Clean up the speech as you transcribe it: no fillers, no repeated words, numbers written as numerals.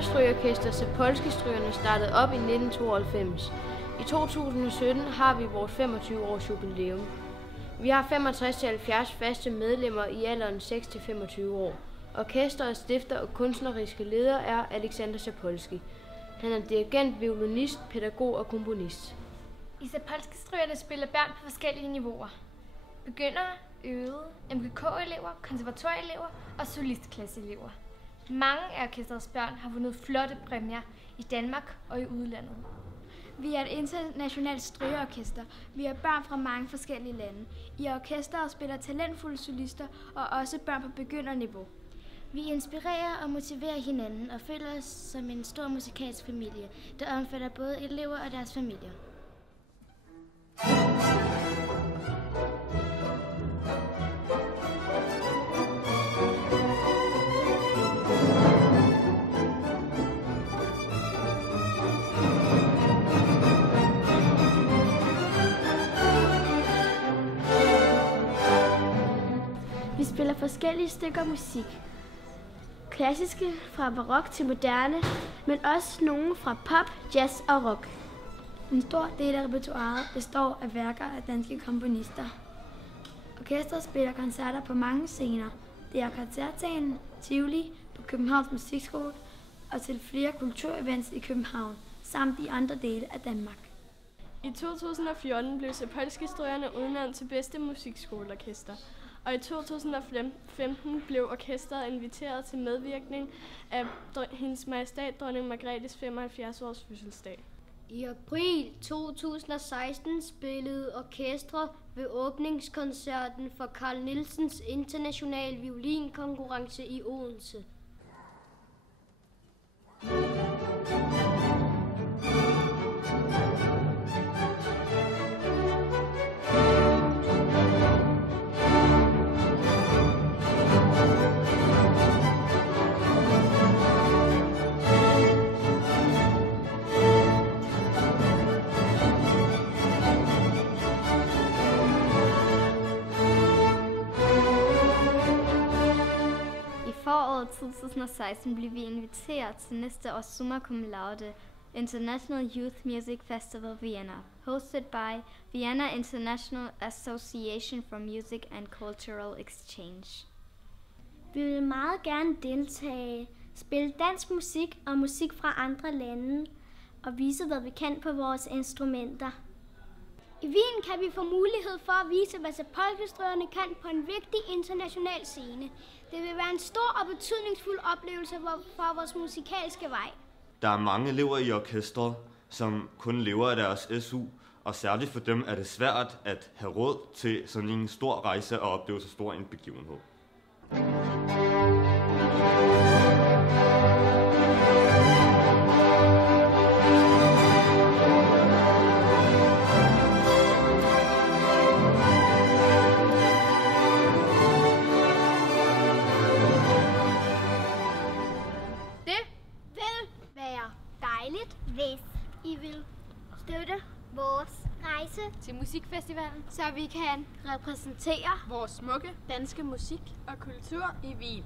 Folkestrygeorkester Zapolski-strygerne startede op i 1992. I 2017 har vi vores 25-års jubilæum. Vi har 65-70 faste medlemmer i alderen 6-25 år. Orkesterets stifter og kunstneriske leder er Alexander Zapolski. Han er dirigent, violinist, pædagog og komponist. I Zapolski-strygerne spiller børn på forskellige niveauer. Begyndere, øvede, MGK-elever, konservatorieelever og solistklasseelever. Mange af orkesterets børn har vundet flotte præmier i Danmark og i udlandet. Vi er et internationalt strygeorkester. Vi har børn fra mange forskellige lande. I orkesteret spiller talentfulde solister og også børn på begynderniveau. Vi inspirerer og motiverer hinanden og føler os som en stor musikalsk familie, der omfatter både elever og deres familier. Vi spiller forskellige stykker musik. Klassiske fra barok til moderne, men også nogle fra pop, jazz og rock. En stor del af repertoiret består af værker af danske komponister. Orkestret spiller koncerter på mange scener. Det er Koncertsalen, Tivoli, på Københavns Musikskole og til flere kulturevents i København, samt i andre dele af Danmark. I 2014 blev Zapolski-strygerne udnævnt til bedste musikskoleorkester, og i 2015 blev orkestret inviteret til medvirkning af Hendes Majestæt Dronning Margrethes 75-års fødselsdag. I april 2016 spillede orkestret ved åbningskoncerten for Carl Nielsens internationale violinkonkurrence i Odense. I foråret 2016 blev vi inviteret til næste års Summa Cum Laude International Youth Music Festival Vienna, hosted by Vienna International Association for Music and Cultural Exchange. Vi vil meget gerne deltage, spille dansk musik og musik fra andre lande og vise, hvad vi kan på vores instrumenter. I Wien kan vi få mulighed for at vise, hvad Zapolski-strygerne kan på en vigtig international scene. Det vil være en stor og betydningsfuld oplevelse for vores musikalske vej. Der er mange elever i orkestret, som kun lever af deres SU, og særligt for dem er det svært at have råd til sådan en stor rejse og opleve så stor en begivenhed. Dejligt, hvis I vil støtte vores rejse Til musikfestivalen, så vi kan repræsentere Vores smukke danske musik og kultur i Wien.